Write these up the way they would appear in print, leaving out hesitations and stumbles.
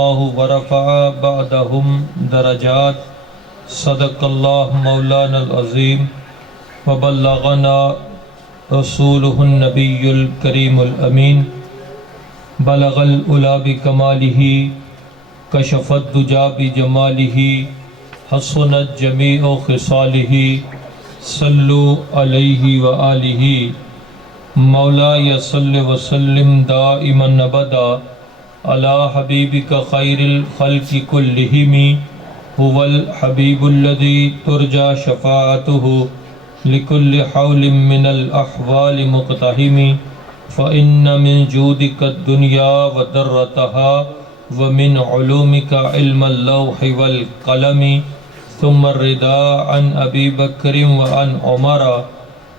ورفع بعدهم درجات صدق الله مولانا العظيم وبلغنا رسوله النبي الكريم الأمين بلغ العلا بكماله كشف الدجى بجماله حسنت جميع خصاله صلوا عليه وآله مولاي صل وسلم دائما أبدا على حبيبك خير الخلق كلهم هو الحبيب الذي ترجى شفاعته لكل حول من الأحوال مقتحم فإن من جودك الدنيا وذرتها ومن علومك علم اللوح والقلم ثم الرداء عن أبي بكر وعن عمر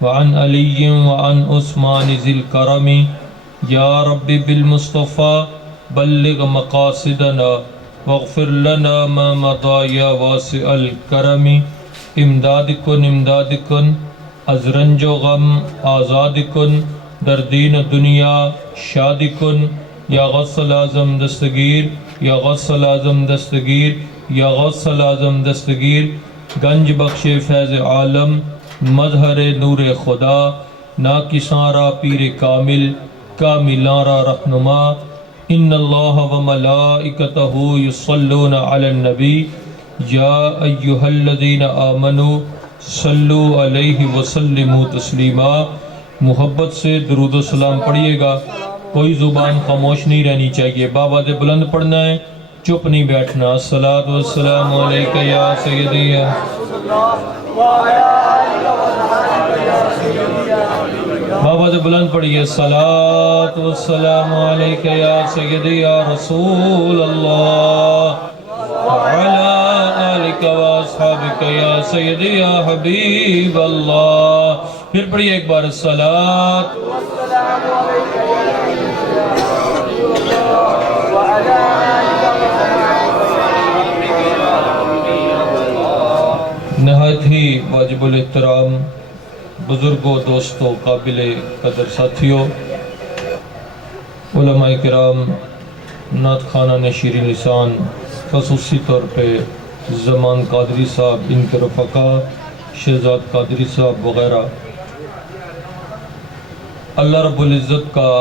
وعن علي وعن عثمان ذي الكرم يا رب بالمصطفى بلغ مقاصدنا واغفر لنا ما مضى يا واسع الكرم امداد کن از رنج و غم آزاد کن در دین دنیا شاد کن یا غوث اعظم دستگیر یا غوث اعظم دستگیر یا غوث اعظم دستگیر گنج بخش فیض عالم مظہر نور خدا نا کسارا پیر کامل کاملاں را رہنما ان اللہ و ملائکتہ یصلون علی النبی یا ایہا الذین آمنوا صلو علیہ وسلموا تسلیما۔ محبت سے درود و سلام پڑھیے گا، کوئی زبان خاموش نہیں رہنی چاہیے، بابا دے بلند پڑھنا ہے، چپ نہیں بیٹھنا۔ الصلاۃ والسلام علیکہ یا سیدی بابا دے بلند پڑھیے، الصلاۃ والسلام علیکہ یا سیدی یا رسول اللہ وعلی آلک و اصحابک یا سیدی یا حبیب اللہ۔ پھر پڑھیے ایک بار الصلاۃ والسلام علیکہ نہایت ہی واجب الاحترام بزرگوں، دوستوں، قابل قدر ساتھیوں، علماء کرام، نعت خوانان شیریں لسان، خصوصی طور پہ زمان قادری صاحب، ان کے رفقا شہزاد قادری صاحب وغیرہ، اللہ رب العزت کا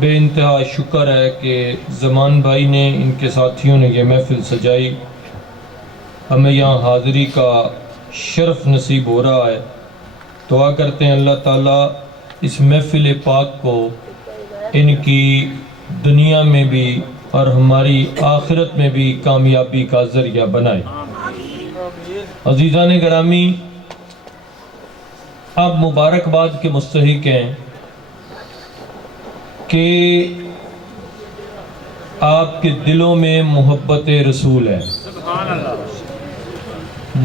بے انتہا شکر ہے کہ زمان بھائی نے، ان کے ساتھیوں نے یہ محفل سجائی، ہمیں یہاں حاضری کا شرف نصیب ہو رہا ہے۔ دعا کرتے ہیں اللہ تعالیٰ اس محفل پاک کو ان کی دنیا میں بھی اور ہماری آخرت میں بھی کامیابی کا ذریعہ بنائے۔ عزیزان گرامی، آپ مبارکباد کے مستحق ہیں کہ آپ کے دلوں میں محبت رسول ہے،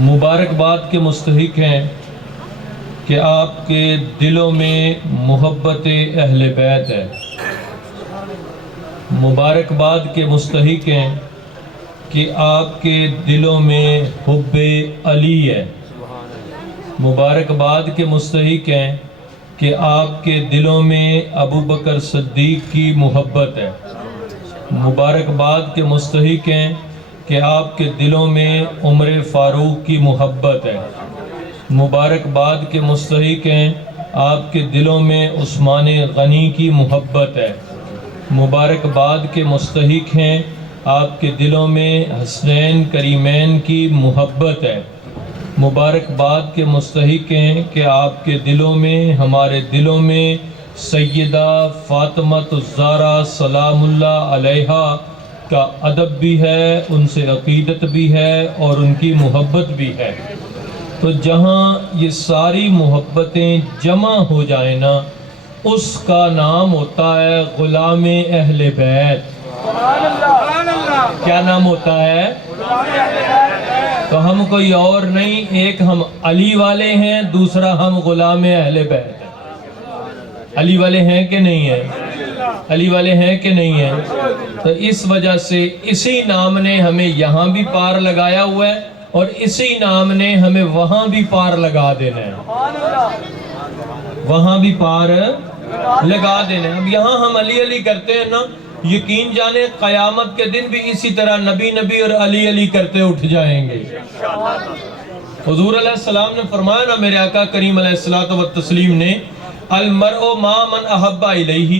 مبارکباد کے مستحق ہیں کہ آپ کے دلوں میں محبت اہل بیت ہے، مبارکباد کے مستحق ہیں کہ آپ کے دلوں میں حب علی ہے، مبارکباد کے مستحق ہیں کہ آپ کے دلوں میں ابو بکر صدیق کی محبت ہے، مبارکباد کے مستحق ہیں کہ آپ کے دلوں میں عمر فاروق کی محبت ہے، مبارکباد کے مستحق ہیں آپ کے دلوں میں عثمان غنی کی محبت ہے، مبارکباد کے مستحق ہیں آپ کے دلوں میں حسنین کریمین کی محبت ہے، مبارکباد کے مستحق ہیں کہ آپ کے دلوں میں، ہمارے دلوں میں سیدہ فاطمہ الزہرا سلام اللہ علیہا کا ادب بھی ہے، ان سے عقیدت بھی ہے اور ان کی محبت بھی ہے۔ تو جہاں یہ ساری محبتیں جمع ہو جائیں نا، اس کا نام ہوتا ہے غلام اہل بیت۔ کیا نام ہوتا ہے؟ تو ہم کوئی اور نہیں، ایک ہم علی والے ہیں، دوسرا ہم غلام اہل بیت ہیں۔ علی والے ہیں کہ نہیں ہیں؟ علی والے ہیں کہ نہیں ہیں؟ تو اس وجہ سے اسی نام نے ہمیں یہاں بھی پار لگایا ہوا ہے اور اسی نام نے ہمیں وہاں بھی پار لگا دینا ہے، وہاں بھی پار لگا دینا ہے۔ اب یہاں ہم علی علی کرتے ہیں نا، یقین جانے قیامت کے دن بھی اسی طرح نبی نبی اور علی علی کرتے اٹھ جائیں گے۔ حضور علیہ السلام نے فرمایا نا، میرے آقا کریم علیہ السلام و تسلیم نے، المرء ما من احب الیہ،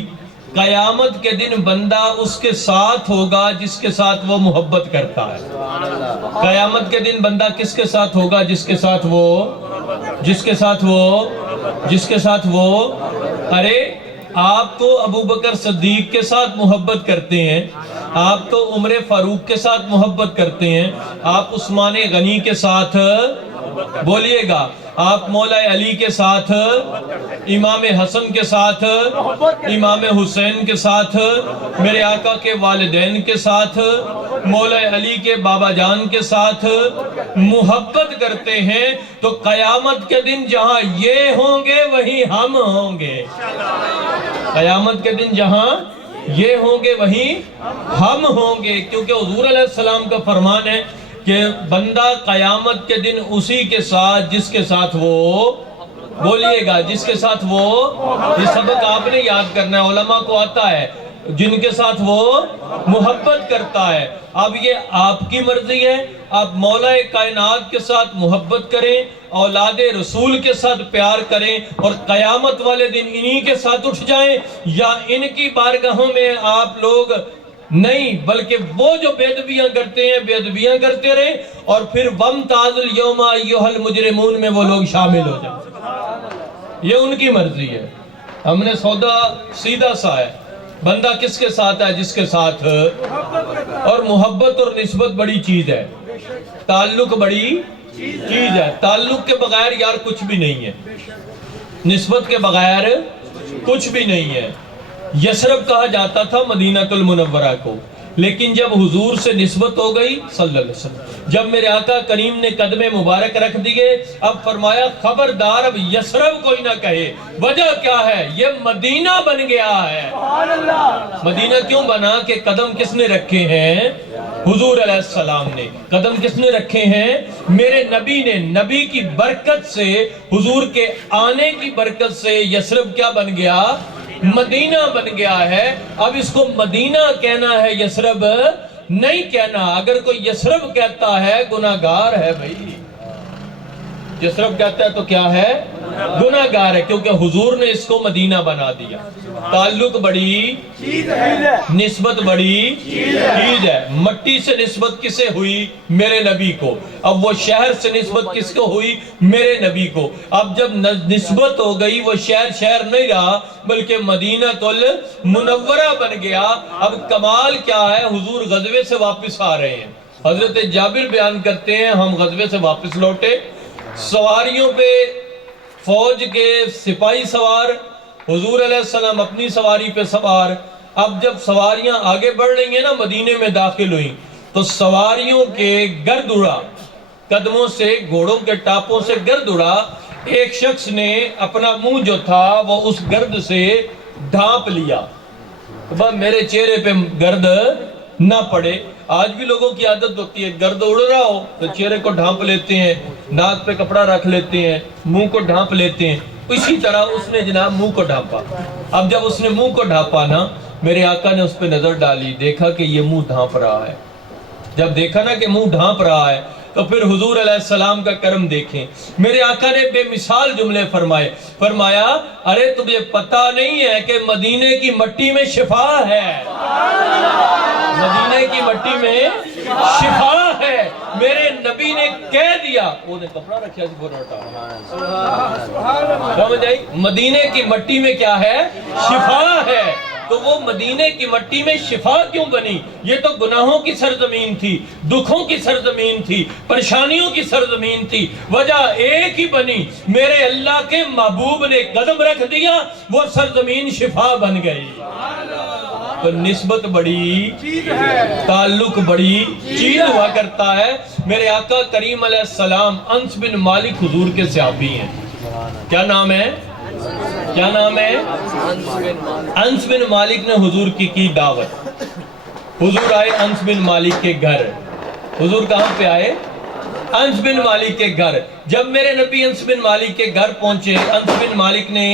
قیامت کے دن بندہ اس کے ساتھ ہوگا جس کے ساتھ وہ محبت کرتا ہے۔ قیامت کے دن بندہ کس کے ساتھ ہوگا؟ جس کے ساتھ وہ ارے آپ تو ابو بکر صدیق کے ساتھ محبت کرتے ہیں، آپ تو عمر فاروق کے ساتھ محبت کرتے ہیں، آپ عثمان غنی کے ساتھ بولیے گا، آپ مولا علی کے ساتھ، امام حسن کے ساتھ، امام حسین کے ساتھ، میرے آقا کے والدین کے ساتھ، مولا علی کے بابا جان کے ساتھ محبت کرتے ہیں، تو قیامت کے دن جہاں یہ ہوں گے وہیں ہم ہوں گے۔ قیامت کے دن جہاں یہ ہوں گے وہیں ہم ہوں گے، کیونکہ حضور علیہ السلام کا فرمان ہے کہ بندہ قیامت کے دن اسی کے ساتھ جس کے ساتھ وہ، بولیے گا، جس کے ساتھ وہ، یہ سبق آپ نے یاد کرنا ہے، علماء کو آتا ہے، جن کے ساتھ وہ محبت کرتا ہے۔ اب یہ آپ کی مرضی ہے، آپ مولا کائنات کے ساتھ محبت کریں، اولاد رسول کے ساتھ پیار کریں، اور قیامت والے دن انہی کے ساتھ اٹھ جائیں، یا ان کی بارگاہوں میں آپ لوگ نہیں، بلکہ وہ جو بے ادبیاں کرتے ہیں بے ادبیاں کرتے رہیں، اور پھر وَامْتَازُوا الْيَوْمَ أَيُّهَا الْمُجْرِمُونَ میں وہ لوگ شامل ہو جائیں۔ یہ ان کی مرضی ہے، ہم نے سودا سیدھا سا ہے، بندہ کس کے ساتھ ہے؟ جس کے ساتھ، اور محبت اور نسبت بڑی چیز ہے، تعلق بڑی چیز ہے، تعلق کے بغیر یار کچھ بھی نہیں ہے، نسبت کے بغیر کچھ بھی نہیں ہے۔ یثرب کہا جاتا تھا مدینہ المنورہ کو، لیکن جب حضور سے نسبت ہو گئی صلی اللہ علیہ وسلم، جب میرے آقا کریم نے قدم مبارک رکھ دیے، اب فرمایا خبردار اب یثرب کوئی نہ کہے۔ وجہ کیا ہے؟ یہ مدینہ بن گیا ہے۔ مدینہ کیوں بنا؟ کہ قدم کس نے رکھے ہیں؟ حضور علیہ السلام نے۔ قدم کس نے رکھے ہیں؟ میرے نبی نے۔ نبی کی برکت سے، حضور کے آنے کی برکت سے یثرب کیا بن گیا؟ مدینہ بن گیا ہے۔ اب اس کو مدینہ کہنا ہے، یثرب نہیں کہنا۔ اگر کوئی یثرب کہتا ہے گناہگار ہے بھائی، یثرب کہتا ہے تو کیا ہے؟ گناہگار ہے، کیونکہ حضور نے اس کو مدینہ بنا دیا۔ تعلق بڑی چیز ہے، نسبت بڑی چیز ہے۔ مٹی سے نسبت کسے ہوئی؟ میرے نبی کو۔ اب وہ شہر سے نسبت کس کو ہوئی؟ میرے نبی کو۔ اب جب نسبت ہو گئی، وہ شہر نہیں رہا بلکہ مدینہ المنورہ بن گیا۔ اب کمال کیا ہے؟ حضور غزوے سے واپس آ رہے ہیں۔ حضرت جابر بیان کرتے ہیں، ہم غزوے سے واپس لوٹے، سواریوں پہ فوج کے سپاہی سوار، حضور علیہ السلام اپنی سواری پہ سوار۔ اب جب سواریاں آگے بڑھ رہی ہیں نا، مدینے میں داخل ہوئیں، تو سواریوں کے گرد اڑا، قدموں سے، گھوڑوں کے ٹاپوں سے گرد اڑا۔ ایک شخص نے اپنا منہ جو تھا وہ اس گرد سے ڈھانپ لیا، بس میرے چہرے پہ گرد نہ پڑے۔ آج بھی لوگوں کی عادت ہوتی ہے، گرد اڑ رہا ہو تو چہرے کو ڈھانپ لیتے ہیں، ناک پہ کپڑا رکھ لیتے ہیں، منہ کو ڈھانپ لیتے ہیں۔ اسی طرح اس نے جناب منہ کو ڈھانپا۔ اب جب اس نے منہ کو ڈھانپا نا، میرے آقا نے اس پہ نظر ڈالی، دیکھا کہ یہ منہ ڈھانپ رہا ہے۔ جب دیکھا نا کہ منہ ڈھانپ رہا ہے، تو پھر حضور علیہ السلام کا کرم دیکھیں۔ میرے آقا نے بے مثال جملے فرمائے، فرمایا ارے تمہیں پتہ نہیں ہے کہ مدینے کی مٹی میں شفا ہے، مدینے کی مٹی میں شفا ہے۔ میرے نبی نے کہہ دیا، وہ نے کپڑا رکھا سی بولا سمجھ آئی؟ مدینے کی مٹی میں کیا ہے؟ شفا ہے۔ تو وہ مدینے کی مٹی میں شفا کیوں بنی؟ یہ تو گناہوں کی سرزمین تھی، دکھوں کی سرزمین تھی، پریشانیوں کی سرزمین تھی۔ وجہ ایک ہی بنی، میرے اللہ کے محبوب نے قدم رکھ دیا، وہ سرزمین شفا بن گئی۔ تو نسبت بڑی چیز ہے، تعلق بڑی چیز ہوا کرتا ہے۔ میرے آقا کریم علیہ السلام انس بن مالک حضور کے صحابی ہیں۔ کیا نام ہے؟ کیا نام ہے؟ انس بن مالک نے حضور کی دعوت۔ حضور آئے انس بن مالک کے گھر۔ حضور کہاں پہ آئے؟ انس بن مالک کے گھر۔ جب میرے نبی انس بن مالک کے گھر پہنچے، انس بن مالک نے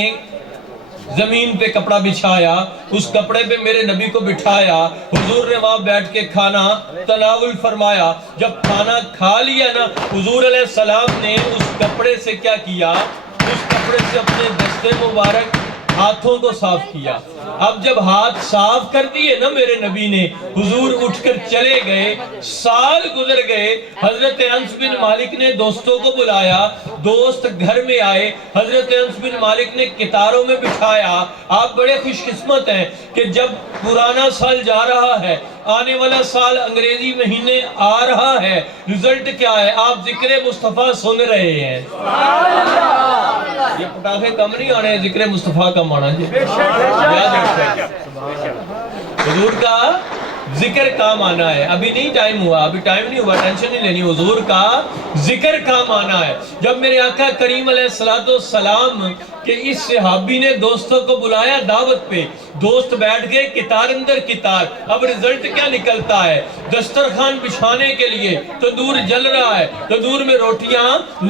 زمین پہ کپڑا بچھایا، اس کپڑے پہ میرے نبی کو بٹھایا، حضور نے وہاں بیٹھ کے کھانا تناول فرمایا۔ جب کھانا کھا لیا نا، حضور علیہ السلام نے اس کپڑے سے کیا کیا؟ اس کپڑے سے اپنے دستے مبارک ہاتھوں کو صاف کیا۔ اب جب ہاتھ صاف کر دیے نا میرے نبی نے، حضور اٹھ کر چلے گئے، سال گزر گئے۔ حضرت انس بن مالک نے دوستوں کو بلایا، دوست گھر میں آئے، حضرت انس بن مالک نے کتاروں میں بٹھایا۔ آپ بڑے خوش قسمت ہیں کہ جب پرانا سال جا رہا ہے، آنے والا سال انگریزی مہینے آ رہا ہے، رزلٹ کیا ہے؟ آپ ذکر مصطفیٰ سن رہے ہیں۔ یہ پٹاخے کم نہیں آنے، ذکر مصطفیٰ کم آنا جی۔ حضور کا ذکر کام آنا ہے۔ ابھی نہیں ٹائم ہوا، ابھی ٹائم نہیں ہوا، ٹینشن نہیں لینی۔ حضور کا ذکر کام آنا ہے۔ جب میرے آقا کریم علیہ السلام کہ اس صحابی نے دوستوں کو بلایا دعوت پہ، دوست بیٹھ گئے، کتار اندر کتار۔ اب رزلٹ کیا نکلتا ہے؟ دسترخوان بچھانے کے لیے تندور جل رہا ہے، تندور میں روٹیاں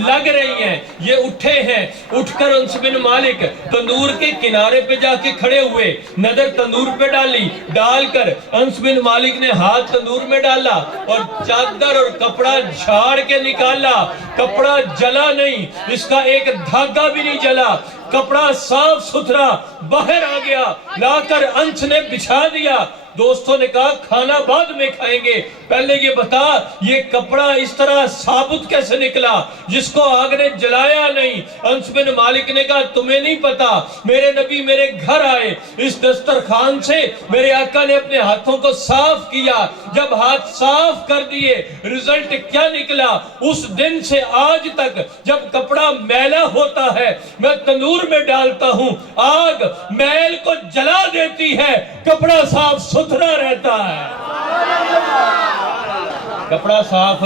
لگ رہی ہیں۔ یہ اٹھے ہیں، اٹھ کر انس بن مالک تندور کے کنارے پہ جا کے کھڑے ہوئے، نظر تندور پہ ڈالی، ڈال کر انس بن مالک نے ہاتھ تندور میں ڈالا اور چادر اور کپڑا جھاڑ کے نکالا۔ کپڑا جلا نہیں، اس کا ایک دھاگا بھی نہیں جلا، کپڑا صاف ستھرا باہر آ گیا، لا کر انس نے بچھا دیا۔ دوستوں نے کہا کھانا بعد میں کھائیں گے، پہلے یہ بتا یہ کپڑا اس طرح ثابت کیسے نکلا جس کو آگ نے جلایا نہیں؟ انس بن مالک نے کہا تمہیں نہیں پتا، میرے نبی میرے گھر آئے، اس دسترخوان سے میرے آقا نے اپنے ہاتھوں کو صاف کیا۔ جب ہاتھ صاف کر دیے، رزلٹ کیا نکلا؟ اس دن سے آج تک جب کپڑا میلا ہوتا ہے میں تندور میں ڈالتا ہوں، آگ میل کو جلا دیتی ہے، کپڑا صاف ستھرا رہتا ہے۔ کپڑا صاف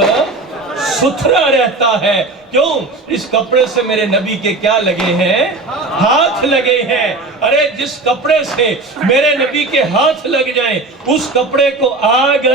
ستھرا رہتا ہے، کیوں؟ اس کپڑے سے میرے نبی کے کیا لگے ہیں؟ ہاتھ لگے ہیں۔ ارے جس کپڑے سے میرے نبی کے ہاتھ لگ جائیں، اس کپڑے کو آگ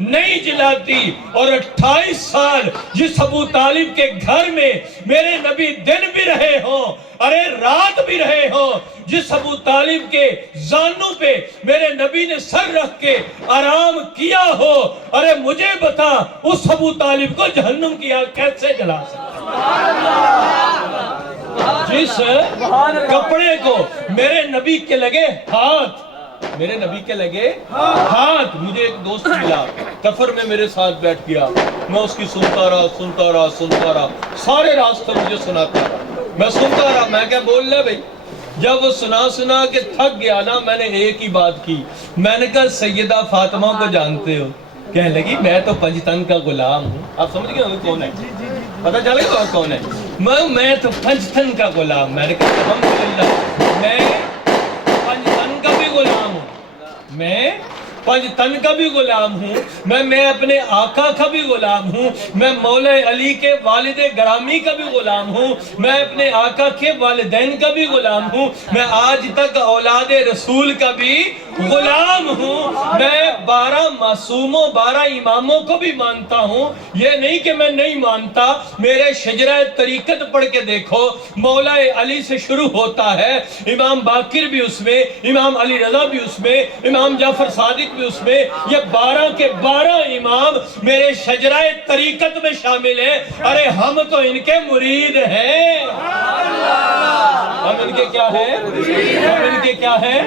نہیں جلاتی۔ اور 28 سال جس ابو طالب کے گھر میں میرے نبی دن بھی رہے ہوں، ارے رات بھی رہے ہوں، جس ابو طالب کے زانوں پہ میرے نبی نے سر رکھ کے آرام کیا ہو، ارے مجھے بتا اس ابو طالب کو جہنم کی آگ کیسے جلا سکتا؟ جس کپڑے کو میرے نبی کے لگے ہاتھ، میرے نبی کے لگے ہاتھ۔ مجھے ایک دوست ملا، سفر میں میرے ساتھ بیٹھ گیا، میں اس کی سنتا رہا، سارے راستے مجھے سناتا رہا، میں سنتا رہا۔ میں کیا بول رہا بھائی؟ جب وہ سنا کے تھک گیا نا، میں نے ایک ہی بات کی، میں نے کہا سیدہ فاطمہ کو جانتے ہو؟ کہنے لگی میں تو پنجتن کا غلام ہوں۔ آپ سمجھ گئے ہوں کون ہے؟ پتہ چل گیا کون ہے؟ میں تو پنجتن کا غلام۔ میں نے کہا الحمدللہ، میں پنجتن کا بھی غلام ہوں، میں پنجتن کا بھی غلام ہوں، میں اپنے آقا کا بھی غلام ہوں، میں مولا علی کے والد گرامی کا بھی غلام ہوں، میں اپنے آقا کے والدین کا بھی غلام ہوں، میں آج تک اولاد رسول کا بھی غلام ہوں، میں 12 معصوموں 12 اماموں کو بھی مانتا ہوں۔ یہ نہیں کہ میں نہیں مانتا، میرے شجرہ طریقت پڑھ کے دیکھو، مولا علی سے شروع ہوتا ہے، امام باقر بھی اس میں، امام علی رضا بھی اس میں، امام جعفر صادق بھی اس میں، یہ 12 کے 12 امام میرے شجرہ طریقت میں شامل ہیں۔ ارے ہم تو ان کے مرید ہیں، ہم ان کے کیا ہیں؟ ہم ان کے کیا ہیں؟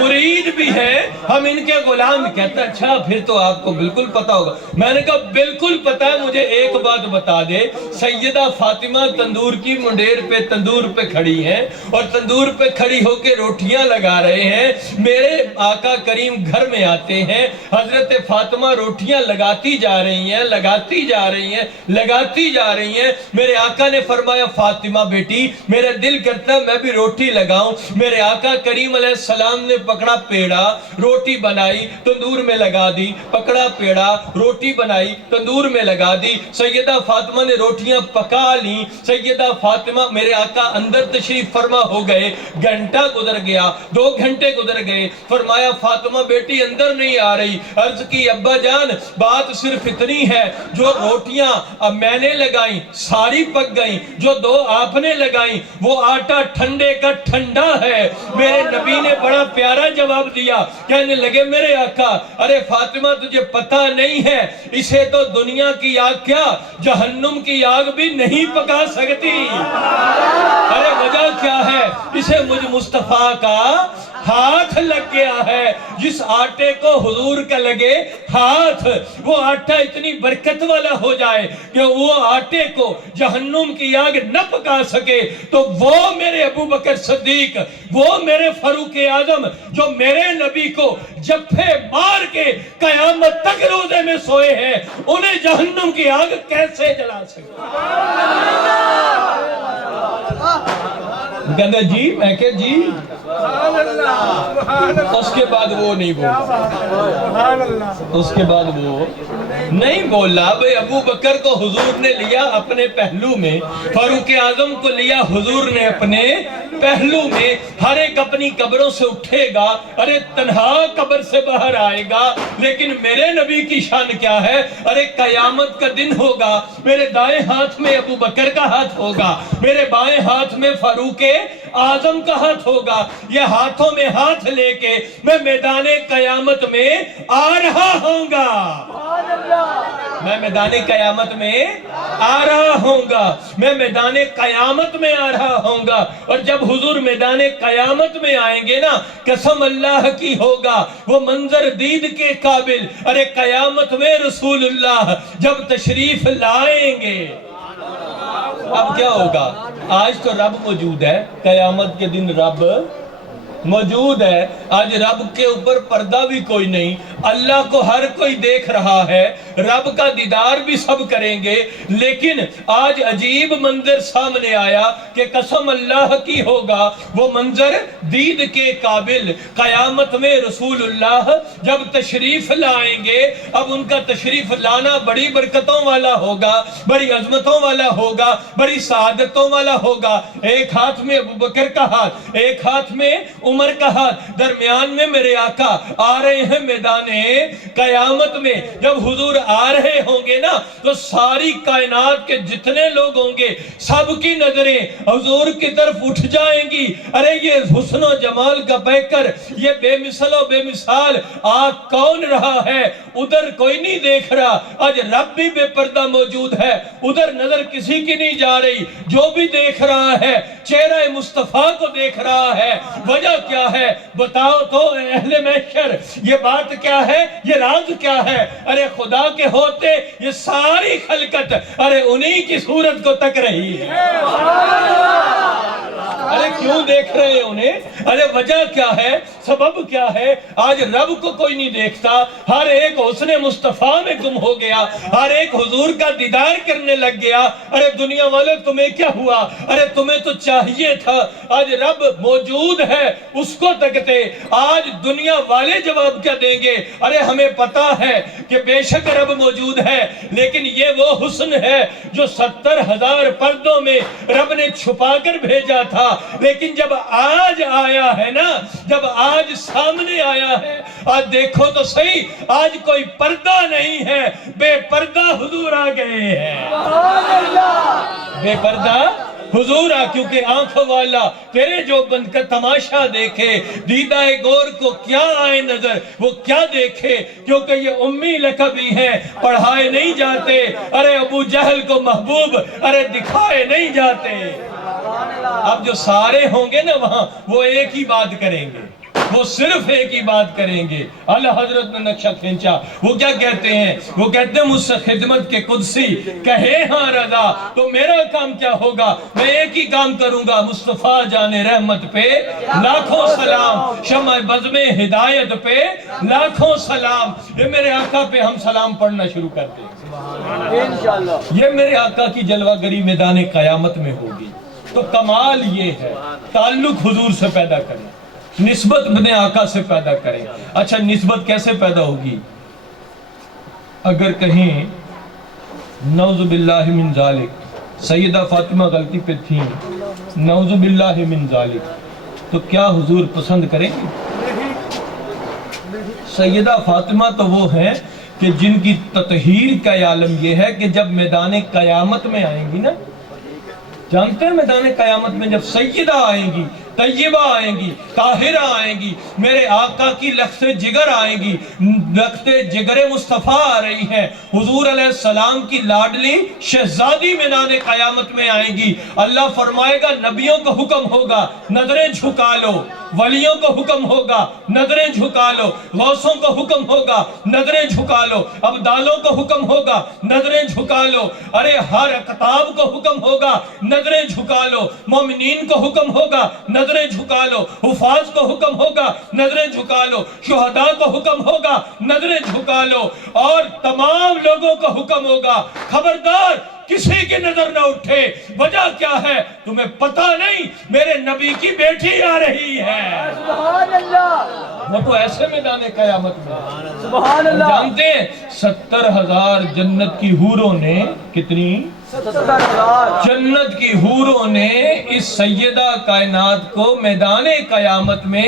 مرید بھی ہیں، ہم ان کے غلام۔ کہتا اچھا پھر تو آپ کو بالکل پتا ہوگا۔ میں نے کہا بالکل پتا ہے، مجھے ایک بات بتا دے، سیدہ فاطمہ تندور کی منڈیر پہ تندور پہ کھڑی ہیں اور تندور پہ کھڑی ہو کے روٹیاں لگا رہے ہیں، میرے آقا کریم گھر میں آتے ہیں، حضرت فاطمہ روٹیاں لگاتی جا رہی ہیں، لگاتی جا رہی ہیں، لگاتی جا رہی ہیں۔ میرے آقا نے فرمایا فاطمہ بیٹی میرا دل کرتا ہے میں بھی روٹی لگاؤں۔ میرے آقا کریم علیہ السلام نے پکڑا پیڑا، روٹی بنائی تندور میں لگا دی، پکڑا پیڑا روٹی بنائی تندور میں لگا دی۔ سیدہ فاطمہ نے روٹی روٹیاں پکا لیں. سیدہ فاطمہ میرے آقا اندر تشریف فرما ہو گئے. گھنٹہ گزر گیا, 2 گھنٹے گزر گئے. فرمایا فاطمہ بیٹی اندر نہیں آ رہی. عرض کی ابا جان بات صرف اتنی ہے, جو روٹیاں اب میں نے لگائیں ساری پک گئیں, جو 2 آپ نے لگائیں وہ آٹا ٹھنڈے کا ٹھنڈا ہے. میرے نبی نے بڑا پیارا جواب دیا, کہنے لگے میرے آقا ارے فاطمہ تجھے پتہ نہیں ہے, اسے تو دنیا کی آگ کیا جہنم کی آگ بھی نہیں پکا سکتی. ارے وجہ کیا ہے, اسے مجھ مصطفیٰ کا ہاتھ لگ گیا ہے. جس آٹے کو حضور کا لگے ہاتھ, وہ آٹا اتنی برکت والا ہو جائے کہ وہ آٹے کو جہنم کی آگ نہ پکا سکے. تو وہ میرے ابو بکر صدیق, وہ میرے فاروق اعظم جو میرے نبی کو جفے مار کے قیامت تک روزے میں سوئے ہیں, انہیں جہنم کی آگ کیسے جلا سکے؟ کہتا جی, میں کہ جی. اس کے بعد وہ نہیں بولا, اس کے بعد وہ نہیں بولا. بھئی ابو بکر کو حضور نے لیا اپنے پہلو میں, فاروق اعظم کو لیا حضور نے اپنے پہلو میں. ہر ایک اپنی قبروں سے اٹھے گا, ارے تنہا قبر سے باہر آئے گا. لیکن میرے نبی کی شان کیا ہے, ارے قیامت کا دن ہوگا, میرے دائیں ہاتھ میں ابو بکر کا ہاتھ ہوگا, میرے بائیں ہاتھ میں فاروق اعظم کا ہاتھ ہوگا. یہ ہاتھوں میں ہاتھ لے کے میں میدان قیامت میں آ رہا ہوں گا, میں میدان قیامت میں آ رہا ہوں گا, میں میدان قیامت میں آ رہا ہوں گا. اور جب حضور میدان قیامت میں آئیں گے نا, قسم اللہ کی ہوگا وہ منظر دید کے قابل. ارے قیامت میں رسول اللہ جب تشریف لائیں گے, اب کیا ہوگا؟ آج تو رب موجود ہے, قیامت کے دن رب موجود ہے. آج رب کے اوپر پردہ بھی کوئی نہیں, اللہ کو ہر کوئی دیکھ رہا ہے, رب کا دیدار بھی سب کریں گے. لیکن آج عجیب منظر سامنے آیا کہ قسم اللہ کی ہوگا وہ منظر دید کے قابل. قیامت میں رسول اللہ جب تشریف لائیں گے, اب ان کا تشریف لانا بڑی برکتوں والا ہوگا, بڑی عظمتوں والا ہوگا, بڑی سعادتوں والا ہوگا. ایک ہاتھ میں ابو بکر کا ہاتھ, ایک ہاتھ میں عمر کا ہاتھ, درمیان میں میرے آقا آ رہے ہیں میدان قیامت میں. جب حضور آ رہے ہوں گے نا تو ساری کائنات کے جتنے لوگ ہوں گے سب کی نظریں حضور کی طرف اٹھ جائیں گی. ارے یہ حسن و جمال کا پیکر, یہ بے مثل و بے مثال آ کون رہا ہے؟ ادھر کوئی نہیں دیکھ رہا, آج رب بھی بے پردہ موجود ہے, ادھر نظر کسی کی نہیں جا رہی. جو بھی دیکھ رہا ہے چہرہ مصطفیٰ کو دیکھ رہا ہے. وجہ کیا ہے بتاؤ تو اہل محشر, یہ بات کیا ہے, یہ راز کیا ہے؟ ارے خدا کے ہوتے یہ ساری خلقت ارے انہی کی صورت کو تک رہی ہے. ارے کیوں دیکھ رہے ہیں انہیں؟ ارے وجہ کیا ہے, سبب کیا ہے؟ آج رب کو کوئی نہیں دیکھتا, ہر ایک حسن مصطفیٰ میں گم ہو گیا, ہر ایک حضور کا دیدار کرنے لگ گیا. ارے دنیا والے تمہیں کیا ہوا؟ ارے تمہیں تو چاہیے تھا, آج رب موجود ہے اس کو تکتے. آج دنیا والے جواب کیا دیں گے؟ ارے ہمیں پتا ہے کہ بے شک رب موجود ہے, لیکن یہ وہ حسن ہے جو 70,000 پردوں میں رب نے چھپا کر بھیجا تھا. لیکن جب آج آیا ہے نا, جب آج سامنے آیا ہے, آج دیکھو تو صحیح, آج کوئی پردہ نہیں ہے, بے پردہ حضور آ گئے ہیں. بے پردہ حضور آ, کیونکہ آنکھوں والا تیرے جو بند کا تماشا دیکھے, دیدہ گور کو کیا آئے نظر وہ کیا دیکھے, کیونکہ یہ امی لقبی ہیں, پڑھائے نہیں جاتے. ارے ابو جہل کو محبوب ارے دکھائے نہیں جاتے. اب جو سارے ہوں گے نا وہاں, وہ ایک ہی بات کریں گے, وہ صرف ایک ہی بات کریں گے. اللہ حضرت نے نقشہ کھینچا, وہ کیا کہتے ہیں؟ وہ کہتے ہیں مجھ سے خدمت کے قدسی کہے ہاں رضا, تو میرا کام کیا ہوگا؟ میں ایک ہی کام کروں گا, مصطفیٰ جان رحمت پہ لاکھوں سلام, شمع بزم ہدایت پہ لاکھوں سلام. یہ میرے آقا پہ ہم سلام پڑھنا شروع کرتے ہیں انشاءاللہ. یہ میرے آقا کی جلوہ گری میدان قیامت میں ہوگی. تو کمال یہ ہے, تعلق حضور سے پیدا کریں, نسبت اپنے آقا سے پیدا کریں. اچھا نسبت کیسے پیدا ہوگی؟ اگر کہیں نعوذ باللہ من ذالک سیدہ فاطمہ غلطی پہ تھیں، نعوذ باللہ من ذالک، تو کیا حضور پسند کریں گے؟ سیدہ فاطمہ تو وہ ہیں کہ جن کی تطہیر کا عالم یہ ہے کہ جب میدان قیامت میں آئیں گی نا، جانتے ہیں میدان قیامت میں جب سیدہ آئیں گی، طیبہ آئیں گی، طاہرہ آئیں گی، میرے آقا کی لخت جگر آئیں گی، لخت جگر مصطفیٰ آ رہی ہے، حضور علیہ السلام کی لاڈلی شہزادی میدان قیامت میں آئیں گی، اللہ فرمائے گا نبیوں کو حکم ہوگا نظریں جھکا لو، ولیوں کو حکم ہوگا نظریں جھکا لو، غوثوں کو حکم ہوگا نظریں جھکا لو، ابدالوں کو حکم ہوگا نظریں جھکا لو، ارے ہر اقطاب کو حکم ہوگا نظریں جھکا لو، مومنین کو حکم ہوگا نظریں جھکا لو، حفاظ کو حکم ہوگا نظریں جھکا لو، شہداء کو حکم ہوگا نظریں جھکا لو، اور تمام لوگوں کو حکم ہوگا خبردار کسی کی نظر نہ اٹھے۔ وجہ کیا ہے تمہیں پتہ نہیں؟ میرے نبی کی بیٹی آ رہی ہے۔ سبحان اللہ، وہ تو ایسے میدان قیامت میں سبحان اللہ، جانتے ہیں 70,000 جنت کی حوروں نے، کتنی؟ 70,000 جنت کی حوروں نے اس سیدہ کائنات کو میدان قیامت میں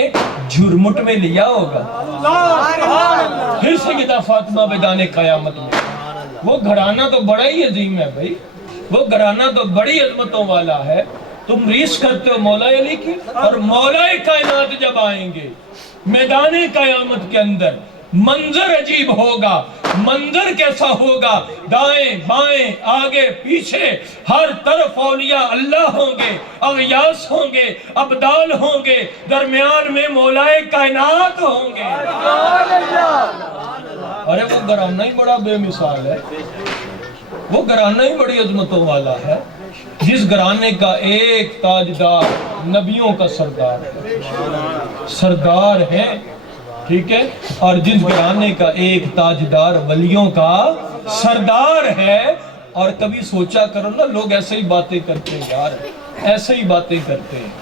جھرمٹ میں لیا ہوگا۔ پھر سیدہ فاطمہ میدان قیامت میں، وہ گھرانہ تو بڑا ہی عظیم ہے بھائی، وہ گھرانہ تو بڑی عظمتوں والا ہے۔ تم ریس کرتے ہو مولا علی کی، اور مولا کائنات جب آئیں گے میدان قیامت کے اندر منظر عجیب ہوگا۔ منظر کیسا ہوگا؟ دائیں بائیں آگے پیچھے ہر طرف اولیاء اللہ ہوں گے، اغیاث ہوں گے، ابدال ہوں گے، درمیان میں مولا کائنات ہوں گے۔ ارے وہ گھرانہ ہی بڑا بے مثال ہے، وہ گھرانہ ہی بڑی عظمتوں والا ہے، جس گھرانے کا ایک تاجدار نبیوں کا سردار ہے، سردار ہے، ٹھیک ہے، اور جس گھرانے کا ایک تاجدار ولیوں کا سردار ہے۔ اور کبھی سوچا کرو نا، لوگ ایسے ہی باتیں کرتے ہیں یار، ایسے ہی باتیں کرتے ہیں،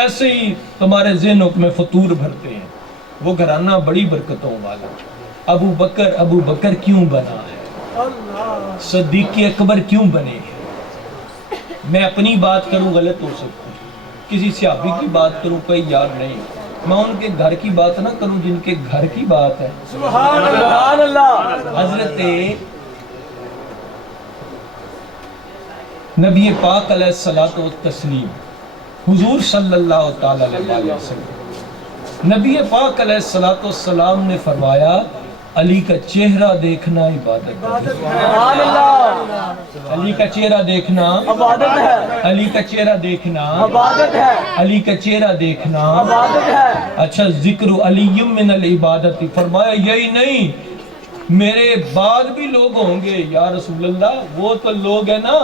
ایسے ہی تمہارے ذہنوں میں فطور بھرتے ہیں۔ وہ گھرانہ بڑی برکتوں والا۔ ابو بکر کیوں بنا ہے؟ صدیق اکبر کیوں بنے ہیں؟ میں اپنی بات کروں غلط ہو سکتی، کسی صحابی کی بات کروں کوئی یاد نہیں، میں ان کے گھر کی بات نہ کروں جن کے گھر کی بات ہے۔ سبحان اللہ، حضرت نبی پاک علیہ الصلوۃ والتسلیم، حضور صلی اللہ تعالی علیہ وسلم، نبی پاک علیہ الصلوۃ والسلام نے فرمایا علی کا چہرہ دیکھنا عبادت ہے۔ سبحان اللہ، علی کا چہرہ دیکھنا عبادت ہے، علی کا چہرہ دیکھنا عبادت ہے، علی کا چہرہ دیکھنا عبادت ہے۔ اچھا، ذکر علی من العبادت، فرمایا یہی نہیں میرے بعد بھی لوگ ہوں گے یا رسول اللہ، وہ تو لوگ ہیں نا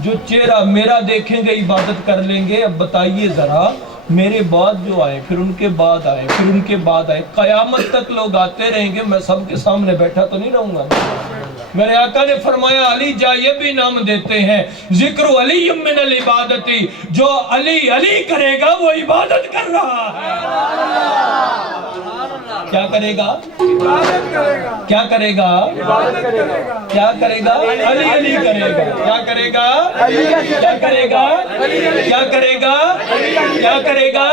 جو چہرہ میرا دیکھیں گے عبادت کر لیں گے۔ اب بتائیے ذرا، میرے بعد جو آئے، پھر ان کے بعد آئے، پھر ان کے بعد آئے، قیامت تک لوگ آتے رہیں گے، میں سب کے سامنے بیٹھا تو نہیں رہوں گا۔ میرے آقا نے فرمایا علی جا، یہ بھی نام دیتے ہیں ذکر علی من العبادت، جو علی علی کرے گا وہ عبادت کر رہا ہے۔ کیا کرے گا؟ کیا کرے گا؟ کیا کرے گا؟ علی علی کرے گا۔ کیا کرے گا؟ کیا کرے گا؟ کیا کرے گا؟ کیا کرے گا؟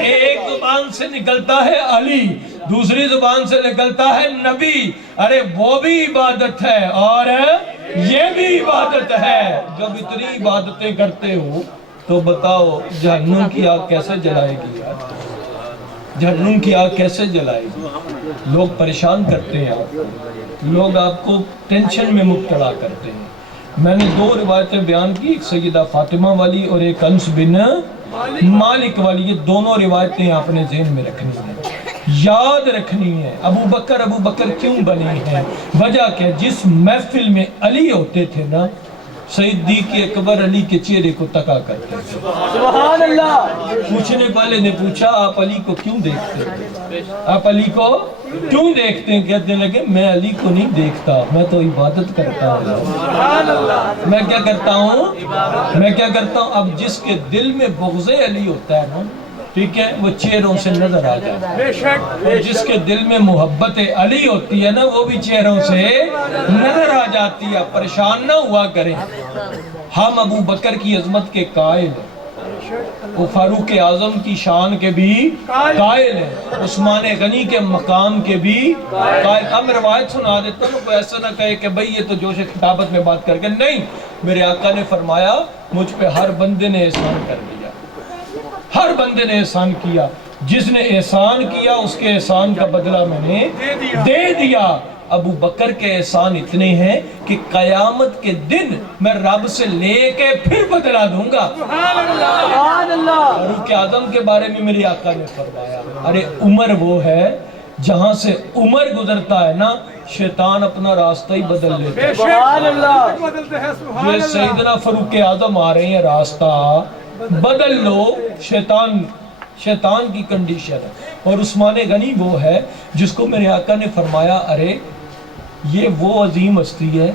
ایک زبان سے نکلتا ہے علی، دوسری زبان سے نکلتا ہے نبی، ارے وہ بھی عبادت ہے اور یہ بھی عبادت ہے۔ جب اتنی عبادتیں کرتے ہو تو بتاؤ جہنم کی آگ کیسے جلائے گی یار؟ جہنم کی آگ کیسے جلائے گی؟ لوگ پریشان کرتے ہیں آپ کو، لوگ آپ کو ٹینشن میں مبتلا کرتے ہیں۔ میں نے 2 روایتیں بیان کی، ایک سیدہ فاطمہ والی اور ایک انس بن مالک والی، یہ دونوں روایتیں آپ نے ذہن میں رکھنی ہیں، یاد رکھنی ہے۔ ابو بکر کیوں بنے ہیں؟ وجہ کہ جس محفل میں علی ہوتے تھے نا، صدیق اکبر علی کے چہرے کو تکا کرتے تھے۔ سبحان اللہ، پوچھنے والے نے پوچھا آپ علی کو کیوں دیکھتے ہیں؟ آپ علی کو کیوں دیکھتے ہیں؟ کہتے لگے میں علی کو نہیں دیکھتا، میں تو عبادت کرتا ہوں۔ میں کیا کرتا ہوں؟ میں کیا کرتا ہوں؟ اب جس کے دل میں بغض علی ہوتا ہے نا، ٹھیک ہے، وہ چہروں سے نظر آ جائے، اور جس کے دل میں محبت علی ہوتی ہے نا وہ بھی چہروں سے نظر آ جاتی ہے۔ پریشان نہ ہوا کریں، ہم ابو بکر کی عظمت کے قائل ہیں، وہ فاروق اعظم کی شان کے بھی قائل ہیں، عثمان غنی کے مقام کے بھی قائل۔ اب میں روایت سنا دیتا ہوں، کوئی ایسا نہ کہے کہ بھئی یہ تو جوش خطابت میں بات کر کے، نہیں، میرے آقا نے فرمایا مجھ پہ ہر بندے نے احسان کر دیا، ہر بندے نے احسان کیا، جس نے احسان کیا اس کے احسان کا بدلہ میں نے دے دیا۔ ابو بکر کے احسان اتنے ہیں کہ قیامت کے دن میں رب سے لے کے پھر بدلہ دوں گا۔ سبحان اللہ۔ فاروق اعظم کے بارے میں میرے آقا نے فرمایا، ارے عمر وہ ہے جہاں سے عمر گزرتا ہے نا شیطان اپنا راستہ ہی بدل لیتا ہے۔ سبحان اللہ۔ یہ سیدنا فاروق اعظم آ رہے ہیں، راستہ بدل لو، شیطان کی کنڈیشن ہے۔ اور عثمان غنی وہ ہے جس کو میرے آقا نے فرمایا، ارے یہ وہ عظیم ہستی ہے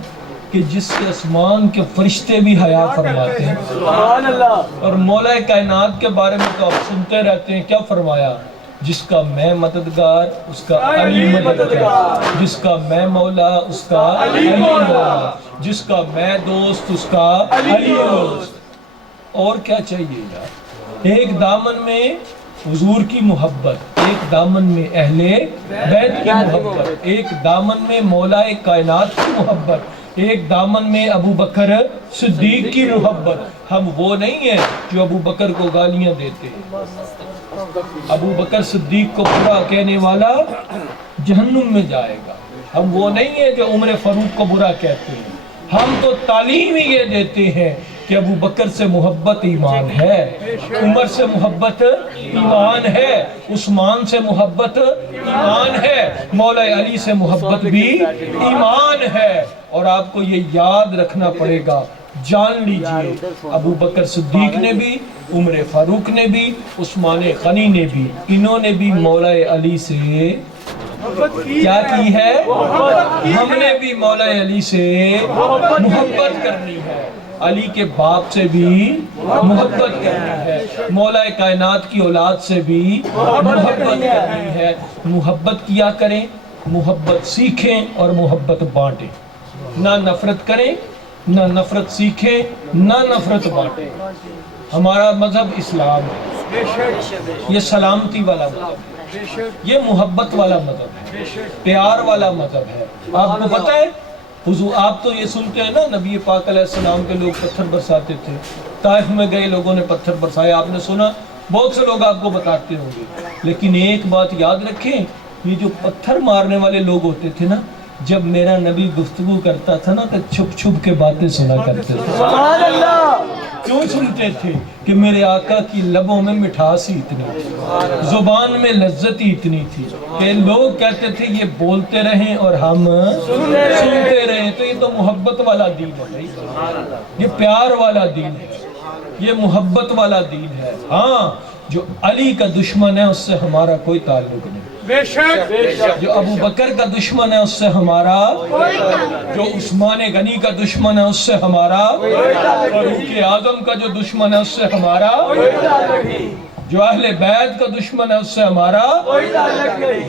کہ جس سے آسمان کے فرشتے بھی حیا فرماتے ہیں۔ سبحان اللہ۔ اور مولا کائنات کے بارے میں تو آپ سنتے رہتے ہیں، کیا فرمایا؟ جس کا میں مددگار اس کا علی مددگار، جس کا میں مولا اس کا علی مولا، جس کا میں دوست اس کا علی دوست۔ اور کیا چاہیے یار؟ ایک دامن میں حضور کی محبت، ایک دامن میں اہل بیت کی محبت، ایک دامن میں مولا کائنات کی محبت، ایک دامن میں ابو بکر صدیق کی محبت۔ ہم وہ نہیں ہیں جو ابو بکر کو گالیاں دیتے ہیں، ابو بکر صدیق کو برا کہنے والا جہنم میں جائے گا۔ ہم وہ نہیں ہیں جو عمر فاروق کو برا کہتے ہیں، ہم تو تعلیم ہی یہ دیتے ہیں کہ ابو بکر سے محبت ایمان ہے، عمر سے محبت ایمان ہے، عثمان سے محبت ایمان ہے، مولا علی سے محبت بھی ایمان ہے۔ اور آپ کو یہ یاد رکھنا پڑے گا، جان لیجئے ابو بکر صدیق نے بھی، عمر فاروق نے بھی، عثمان غنی نے بھی، انہوں نے بھی مولا علی سے کیا کی ہے؟ ہم نے بھی مولا علی سے محبت کرنی ہے، علی کے باپ سے بھی محبت کرنی ہے، مولا کائنات کی اولاد سے بھی محبت کرنی ہے۔ محبت کیا کریں، محبت سیکھیں اور محبت بانٹیں، نہ نفرت کریں، نہ نفرت سیکھیں، نہ نفرت بانٹیں۔ ہمارا مذہب اسلام ہے، یہ سلامتی والا مذہب ہے، یہ محبت والا مذہب ہے، پیار والا مذہب ہے۔ آپ کو پتہ ہے حضور، آپ تو یہ سنتے ہیں نا نبی پاک علیہ السلام کے لوگ پتھر برساتے تھے، طائف میں گئے لوگوں نے پتھر برسائے، آپ نے سنا، بہت سے لوگ آپ کو بتاتے ہوں گے، لیکن ایک بات یاد رکھیں، یہ جو پتھر مارنے والے لوگ ہوتے تھے نا، جب میرا نبی گفتگو کرتا تھا نا تو چھپ چھپ کے باتیں سنا کرتے تھے۔ سبحان اللہ۔ کیوں سنتے تھے؟ کہ میرے آقا کی لبوں میں مٹھاس ہی اتنی تھی، زبان میں لذت ہی اتنی تھی کہ لوگ کہتے تھے یہ بولتے رہیں اور ہم سنتے رہیں۔ تو یہ تو محبت والا دین ہے بھائی، یہ پیار والا دین ہے، یہ محبت والا دین ہے۔ ہاں، جو علی کا دشمن ہے اس سے ہمارا کوئی تعلق نہیں، بے شک جو ابو بکر کا دشمن ہے اس سے ہمارا، جو عثمان غنی کا دشمن ہے اس سے ہمارا، فاروق اعظم کا جو دشمن ہے اس سے ہمارا، جو اہل بیت کا دشمن ہے اس سے ہمارا،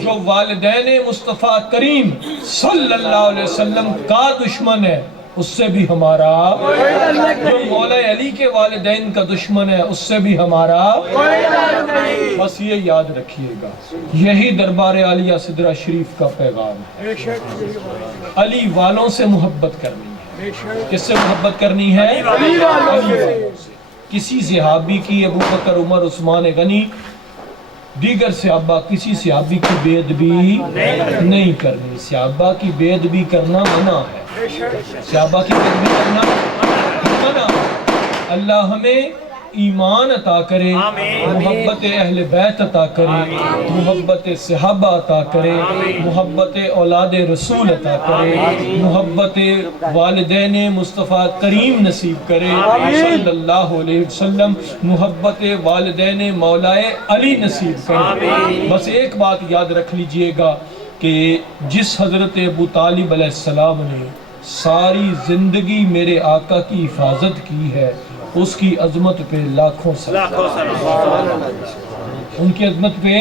جو والدین مصطفیٰ کریم صلی اللہ علیہ وسلم کا دشمن ہے اس سے بھی ہمارا، جو مولا علی کے والدین کا دشمن ہے اس سے بھی ہمارا۔ بس یہ یاد رکھیے گا، یہی دربار عالیہ سدرہ شریف کا پیغام ہے۔ علی والوں سے محبت کرنی ہے۔ کس سے محبت کرنی ہے؟ علی والوں سے۔ کسی صحابی کی، ابو بکر، عمر، عثمان غنی، دیگر صحابہ، کسی صحابی کی بے ادبی نہیں کرنی۔ صحابہ کی بے ادبی کرنا منع ہے، صحابہ کی بے ادبی کرنا منع ہے۔ اللہ ہمیں ایمان عطا کرے، محبت اہل بیت عطا کرے، محبت صحابہ عطا کرے، محبت اولاد رسول عطا کرے، محبت والدین مصطفیٰ کریم نصیب کرے صلی اللہ علیہ وسلم، محبت والدین مولا علی نصیب کرے۔ بس ایک بات یاد رکھ لیجئے گا کہ جس حضرت ابو طالب علیہ السلام نے ساری زندگی میرے آقا کی حفاظت کی ہے، اس کی عظمت پہ لاکھوں سلام۔ ان کی عظمت پہ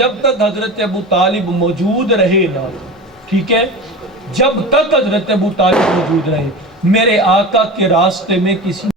جب تک حضرت ابو طالب موجود رہے نا، ٹھیک ہے، جب تک حضرت ابو طالب موجود رہے، میرے آقا کے راستے میں کسی